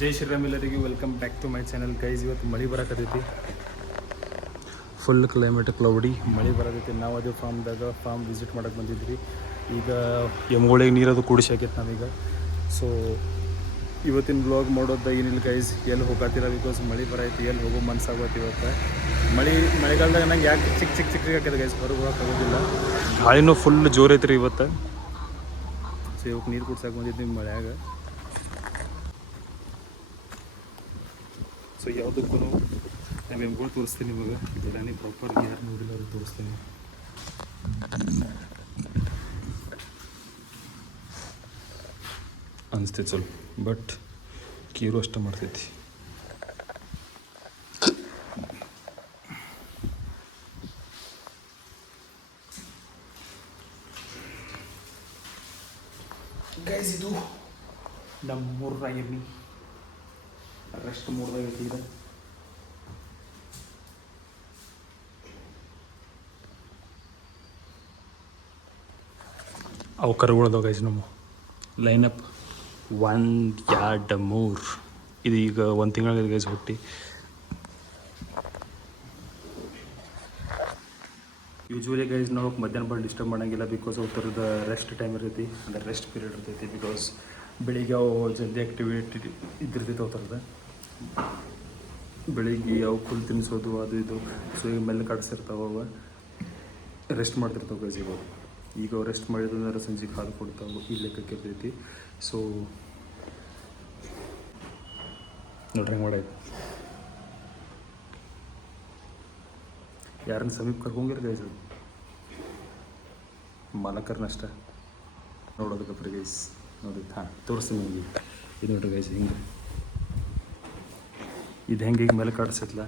ಜೈ ಶ್ರೀರಾಮ್ ಎಲ್ಲರಿಗೂ welcome back to my channel guys. ಇವತ್ತು ಮಳೆ ಬರಕತ್ತೈತಿ, ಫುಲ್ ಕ್ಲೈಮೇಟ್ ಕ್ಲೌಡಿ, ಮಳೆ ಬರಕತ್ತೈತಿ. ನಾವು ಅದೇ ಫಾರ್ಮ್ ವಿಸಿಟ್ ಮಾಡೋಕ್ಕೆ ಬಂದಿದ್ವಿ. ಈಗ ಎಮ್ಗಳಿಗೆ ನೀರದು ಕೂಡಿಸಾಕೈತೆ ನಾವೀಗ. ಸೊ ಇವತ್ತಿನ ಬ್ಲಾಗ್ ಮಾಡೋದು ಏನಿಲ್ಲ ಗೈಸ್, ಎಲ್ಲಿ ಹೋಗತ್ತಿಲ್ಲ ಬಿಕಾಸ್ ಮಳೆ ಬರೈತಿ, ಎಲ್ಲಿ ಹೋಗೋ ಮನಸ್ಸಾಗೋತಿ ಇವತ್ತು. ಮಳೆಗಾಲದಾಗ ನಂಗೆ ಯಾಕೆ ಚಿಕ್ಕ ಹಾಕಿದೆ ಗೈಸ್, ಹೊರಗೆ ಹೋಗೋಕ್ಕಾಗೋದಿಲ್ಲ. ಗಾಳಿನೂ ಫುಲ್ ಜೋರು ಐತ್ರಿ ಇವತ್ತು. ಸೊ ಇವಕ್ಕೆ ನೀರು ಕುಡ್ಸಕ್ಕೆ ಬಂದಿದ್ವಿ ಮಳೆಯಾಗ. ಸೊ ಯಾವುದಕ್ಕೂ ನಾವು ಎಮ್ಗಳು ತೋರಿಸ್ತೀನಿ ಇವಾಗ. ಎಲ್ಲಾನೇ ಪ್ರಾಪರ್ ಯಾರು ನೋಡಿಲ್ಲ ಅವ್ರಿಗೆ ತೋರಿಸ್ತೀನಿ. ಅನಿಸ್ತೈತೆ ಸ್ವಲ್ಪ, ಬಟ್ ಕೀರು ಅಷ್ಟ ಮಾಡ್ತೈತಿ. ಗೈಸ್ ಇದು ನಮ್ಮ ಮೂರ್ನಾಗ ಎಮ್ಮಿ, ರೆಸ್ಟ್ ಮೂರ್ದಾಗ ಐತಿ ಈಗ. ಅವು ಕರುಗಳದಾವ ಗೈಸ್ ನಮ್ಮ ಲೈನಪ್ 1 2 3. ಇದು ಈಗ 1 ತಿಂಗಳಾಗಿದೆ ಗೈಸ್ ಹುಟ್ಟಿ. ಯೂಶ್ವಲಿ ಗೈಸ್ ನಾವು ಮಧ್ಯಾಹ್ನ ಬಂದು ಡಿಸ್ಟರ್ಬ್ ಮಾಡೋಂಗಿಲ್ಲ ಬಿಕಾಸ್ ಅವು ಥರದ ರೆಸ್ಟ್ ಟೈಮ್ ಇರ್ತೈತಿ, ಅಂದರೆ ರೆಸ್ಟ್ ಪೀರಿಯಡ್ ಇರ್ತೈತಿ. ಬಿಕಾಸ್ ಬೆಳಿಗ್ಗೆ ಅವು ಜಲ್ದಿ ಆ್ಯಕ್ಟಿವಿಟಿ ಇದ್ದಿರ್ತೈತೆ ಅವು ಥರದ. ಬೆಳಿಗ್ಗೆ ಅವು ಫುಲ್ ತಿನ್ನಿಸೋದು ಅದು ಇದು. ಸೊ ಈಗ ಮೇಲೆ ಕಾಡಿಸಿರ್ತಾವೆ, ಅವು ರೆಸ್ಟ್ ಮಾಡ್ತಿರ್ತಾವೆ ಗೈಸ್. ಈಗ ಅವು ರೆಸ್ಟ್ ಮಾಡಿದ್ರೆ ಸಂಜೆಗೆ ಹಾಲು ಕೊಡ್ತಾವೆ, ಈ ಲೆಕ್ಕಕ್ಕೆ ಇರ್ತೈತಿ. ಸೊ ನೋಡ್ರಿ ಹೆಂಗೆ ಮಾಡಾಯ್ತು. ಯಾರನ್ನ ಸಮೀಪ ಕರ್ಕೊಂಗಿರ ಗೈಸ್, ಅದು ಮಾಲಕರನ್ನಷ್ಟ ನೋಡೋದಕ್ಕೆ ಗೈಸ್. ನೋಡಿ ಹಾಂ ತೋರಿಸ್ತೀನಿ ನಿಮಗೆ. ಇದು ನೋಡ್ರಿ ಗೈಸ್, ಹಿಂಗೆ ಇದು ಹೆಂಗೆ ಈಗ ಮೇಲೆ ಕಾಡಿಸೈತಲ್ಲ,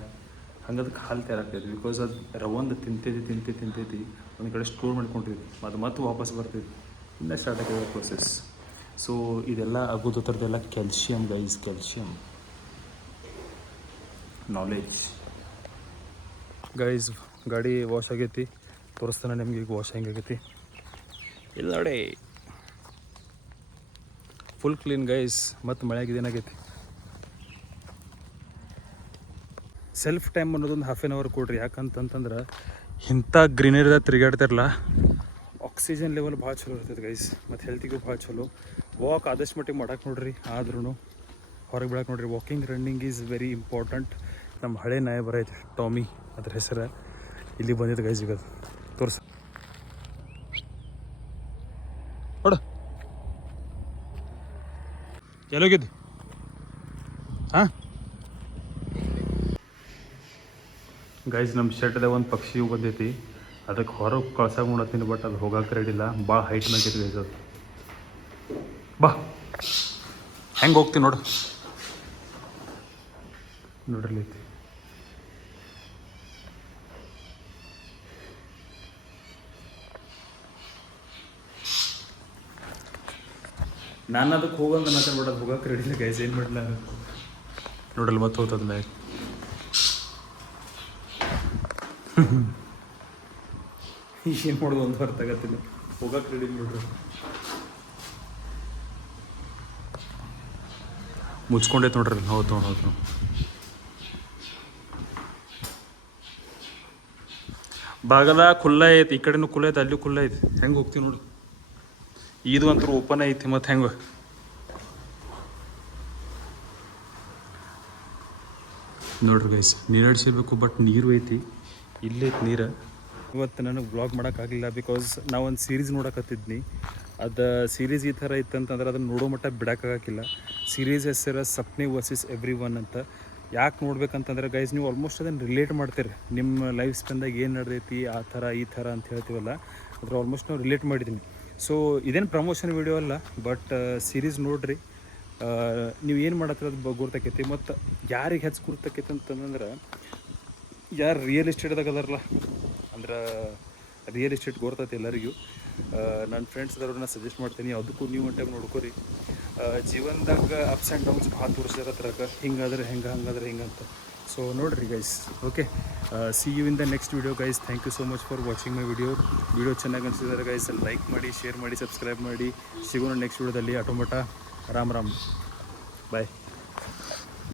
ಹಂಗೆ ಅದಕ್ಕೆ ಹಾಲು ತಯಾರಾಗ್ತೈತಿ. ಬಿಕಾಸ್ ಅದು ರವಂದು ತಿಂತೈತಿ ಒಂದು ಕಡೆ ಸ್ಟೋರ್ ಮಾಡ್ಕೊಂಡಿರ್ತೀವಿ, ಅದು ಮತ್ತೆ ವಾಪಸ್ ಬರ್ತೈತಿ, ಇನ್ನೂ ಸ್ಟಾರ್ಟ್ ಆಗ್ತದೆ ಪ್ರೊಸೆಸ್. ಸೊ ಇದೆಲ್ಲ ಆಗೋದು ಥರದ್ದೆಲ್ಲ calcium guys, calcium knowledge. Guys ಗಾಡಿ ವಾಶ್ ಆಗೈತಿ, ತೋರಿಸ್ತಾನೆ ನಿಮ್ಗೆ ಈಗ ವಾಶ್ ಹೆಂಗಾಗೈತಿ. ಇಲ್ಲ ನೋಡಿ ಫುಲ್ ಕ್ಲೀನ್ ಗೈಸ್. ಮತ್ತು ಮಳೆಯಾಗಿದೆ ಏನಾಗೈತಿ. ಸೆಲ್ಫ್ ಟೈಮ್ ಅನ್ನೋದೊಂದು ಹಾಫ್ ಆನ್ ಅವರ್ ಕೊಡ್ರಿ. ಯಾಕಂತಂದ್ರೆ ಇಂಥ ಗ್ರೀನರಿದಾಗ ತಿರುಗಾಡ್ತಾರಲ್ಲ, ಆಕ್ಸಿಜನ್ ಲೆವೆಲ್ ಭಾಳ ಚಲೋ ಇರ್ತೈತೆ ಗೈಸ್, ಮತ್ತು ಹೆಲ್ತಿಗೂ ಭಾಳ ಚಲೋ. ವಾಕ್ ಆದಷ್ಟು ಮಟ್ಟಿಗೆ ಮಾಡಕ್ಕೆ ನೋಡ್ರಿ, ಆದ್ರೂ ಹೊರಗೆ ಬಿಡಕ್ಕೆ ನೋಡ್ರಿ. Walking running is very important. ನಮ್ಮ ಹಳೆ ನಾಯಿ ಬರೈತೆ ಟಾಮಿ, ಅದ್ರ ಹೆಸರು. ಇಲ್ಲಿ ಬಂದಿದ್ದು ಗೈಸ್, ಈಗ ತೋರ್ಸ ನೋಡ ಎಲ್ಲೋಗಿದ್ದು. ಹಾಂ ಗೈಸ್ ನಮ್ಮ ಶೆಡ್ದಾಗ ಒಂದು ಪಕ್ಷಿ ಬಂದೈತಿ, ಅದಕ್ಕೆ ಹೊರಗೆ ಕಳ್ಸಕ್ಕೆ ಮಾಡತ್ತೀನಿ, ಬಟ್ ಅದು ಹೋಗಕ್ಕೆ ರೆಡಿ ಇಲ್ಲ. ಭಾಳ ಹೈಟ್ ಮೇಕೈತಿ ಗೈಸ್ ಅದು. ಬಾ ಹೆಂಗೆ ಹೋಗ್ತೀನಿ ನೋಡು, ನೋಡ್ರಿ ಐತಿ. ನಾನು ಅದಕ್ಕೆ ಹೋಗಂತ ಬಟ್ ಅದು ಹೋಗಕ್ಕೆ ರೆಡಿ ಇಲ್ಲ ಗೈಸ್. ಏನು ಮಾಡಲ ನೋಡ್ರಲ್ಲ, ಮತ್ತೆ ಹೋಗ್ತದ ಮ್ಯಾಗ. ಏನು ಮಾಡೋದು ಒಂದು ಅರ್ಥ ಆಗತ್ತಿಲ್ಲ, ಹೋಗಕ್ಕೆ ರೆಡಿ ನೋಡ್ರಿ. ಮುಚ್ಕೊಂಡೈತೆ ನೋಡ್ರಿ. ಹೌದು ಬಾಗಲ ಖುಲ್ಲ ಐತಿ, ಈ ಕಡೆನೂ ಖುಲ್ಲ ಐತೆ, ಅಲ್ಲಿ ಖುಲ್ಲ ಐತಿ. ಹೆಂಗೆ ಹೋಗ್ತೀವಿ ನೋಡಿ. ಇದು ಅಂತೂ ಓಪನ್ ಐತಿ, ಮತ್ತು ಹೆಂಗೆ ನೋಡ್ರಿ ಗೈಸ್. ನೀರು ಅಡಿಸಿರ್ಬೇಕು, ಬಟ್ ನೀರು ಐತಿ, ಇಲ್ಲೈತಿ ನೀರು. ಇವತ್ತು ನನಗೆ ಬ್ಲಾಗ್ ಮಾಡೋಕ್ಕಾಗಲಿಲ್ಲ ಬಿಕಾಸ್ ನಾವೊಂದು ಸೀರೀಸ್ ನೋಡೋಕತ್ತಿದ್ನಿ. ಅದು ಸೀರೀಸ್ ಈ ಥರ ಇತ್ತಂತಂದ್ರೆ ಅದನ್ನು ನೋಡೋ ಮಟ್ಟ ಬಿಡೋಕ್ಕಾಗಿಲ್ಲ. ಸೀರೀಸ್ ಹೆಸರು ಸಪ್ನಿ ವರ್ಸಸ್ ಎವ್ರಿ ಒನ್ ಅಂತ. ಯಾಕೆ ನೋಡ್ಬೇಕಂತಂದ್ರೆ ಗೈಸ್, ನೀವು ಆಲ್ಮೋಸ್ಟ್ ಅದನ್ನು ರಿಲೇಟ್ ಮಾಡ್ತೀರಿ. ನಿಮ್ಮ ಲೈಫ್ ಸ್ಪೆಂದಾಗ ಏನು ನಡೆದೈತಿ ಆ ಥರ ಈ ಥರ ಅಂತ ಹೇಳ್ತೀವಲ್ಲ, ಅದ್ರ ಆಲ್ಮೋಸ್ಟ್ ನಾವು ರಿಲೇಟ್ ಮಾಡಿದ್ದೀನಿ. ಸೊ ಇದೇನು ಪ್ರಮೋಷನ್ ವಿಡಿಯೋ ಅಲ್ಲ, ಬಟ್ ಸೀರೀಸ್ ನೋಡಿರಿ. ನೀವು ಏನು ಮಾಡತ್ತರ ಅದು ಗುರ್ತಕೈತಿ, ಮತ್ತು ಯಾರಿಗೆ ಹೆಚ್ಚು ಗುರ್ತಕೈತಿ ಅಂತಂದ್ರೆ ಯಾರು ರಿಯಲ್ ಎಸ್ಟೇಟ್ದಾಗ ಅದಾರಲ್ಲ, ಅಂದ್ರೆ ರಿಯಲ್ ಎಸ್ಟೇಟ್ ಗೊತ್ತೈತಿ ಎಲ್ಲರಿಗೂ. ನನ್ನ ಫ್ರೆಂಡ್ಸ್ ಅದರನ್ನ ಸಜೆಸ್ಟ್ ಮಾಡ್ತೀನಿ, ಅದಕ್ಕೂ ನೀವು ಒಂದು ಟೈಮ್ ನೋಡ್ಕೊರಿ. ಜೀವನದಾಗ ಅಪ್ಸ್ ಆ್ಯಂಡ್ ಡೌನ್ಸ್ ಭಾಳ ತೋರಿಸಿದಾರೆ ಅದ್ರಾಗ, ಹಿಂಗಾದ್ರೆ ಹೆಂಗೆ, ಹಂಗಾದ್ರೆ ಹಿಂಗಂತ. ಸೊ ನೋಡಿರಿ guys. Okay, see you in the next video guys. Thank you so much for watching my video ಚೆನ್ನಾಗಿ ಅನಿಸಿದ್ದಾರೆ ಗೈಸ್. ಲೈಕ್ ಮಾಡಿ, ಶೇರ್ ಮಾಡಿ, ಸಬ್ಸ್ಕ್ರೈಬ್ ಮಾಡಿ. ಸಿಗೋಣ ನೆಕ್ಸ್ಟ್ ವಿಡಿಯೋದಲ್ಲಿ. ಆಟೋಮಟ ರಾಮ್ ಬಾಯ್.